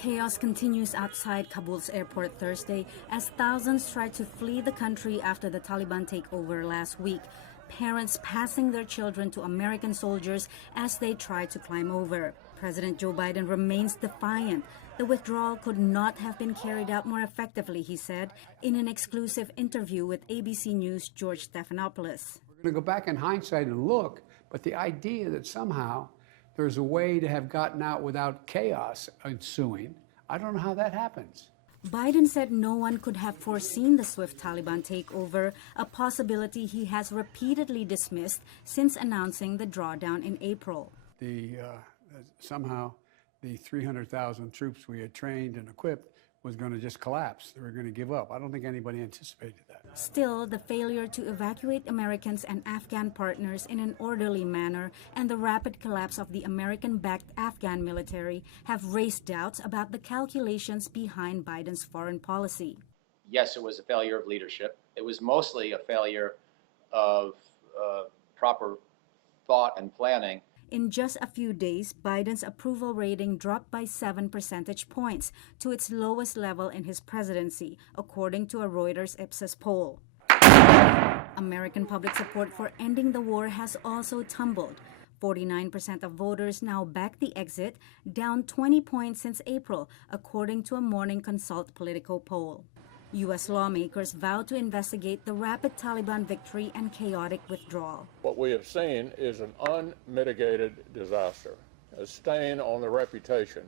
Chaos continues outside Kabul's airport Thursday as thousands try to flee the country after the Taliban takeover last week. Parents passing their children to American soldiers as they try to climb over. President Joe Biden remains defiant. The withdrawal could not have been carried out more effectively, he said, in an exclusive interview with ABC News' George Stephanopoulos. We're going to go back in hindsight and look, but the idea that somehow there's a way to have gotten out without chaos ensuing, I don't know how that happens. Biden said no one could have foreseen the swift Taliban takeover, a possibility he has repeatedly dismissed since announcing the drawdown in April. Somehow the 300,000 troops we had trained and equipped was going to just collapse. They were going to give up. I don't think anybody anticipated that. Still, the failure to evacuate Americans and Afghan partners in an orderly manner and the rapid collapse of the American-backed Afghan military have raised doubts about the calculations behind Biden's foreign policy. Yes, it was a failure of leadership. It was mostly a failure of proper thought and planning. In just a few days, Biden's approval rating dropped by 7 percentage points to its lowest level in his presidency, according to a Reuters Ipsos poll. American public support for ending the war has also tumbled. 49% of voters now back the exit, down 20 points since April, according to a Morning Consult Politico poll. U.S. lawmakers vow to investigate the rapid Taliban victory and chaotic withdrawal. What we have seen is an unmitigated disaster, a stain on the reputation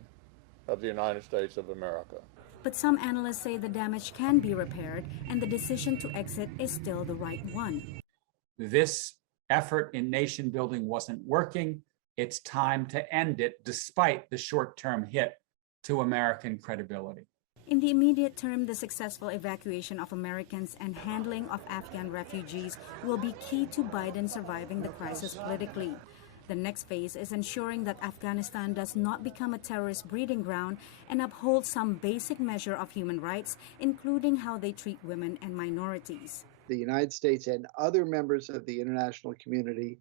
of the United States of America. But some analysts say the damage can be repaired and the decision to exit is still the right one. This effort in nation building wasn't working. It's time to end it despite the short-term hit to American credibility. In the immediate term, the successful evacuation of Americans and handling of Afghan refugees will be key to Biden surviving the crisis politically. The next phase is ensuring that Afghanistan does not become a terrorist breeding ground and uphold some basic measure of human rights, including how they treat women and minorities. The United States and other members of the international community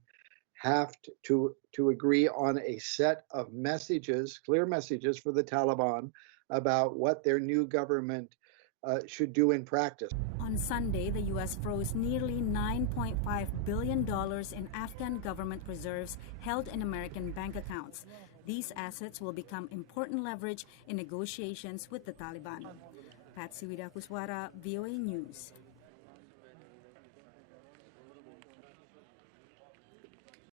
have to agree on a set of messages, clear messages for the Taliban about what their new government should do in practice. On Sunday, the U.S. froze nearly $9.5 billion in Afghan government reserves held in American bank accounts. These assets will become important leverage in negotiations with the Taliban. Patsy Widakuswara, VOA News.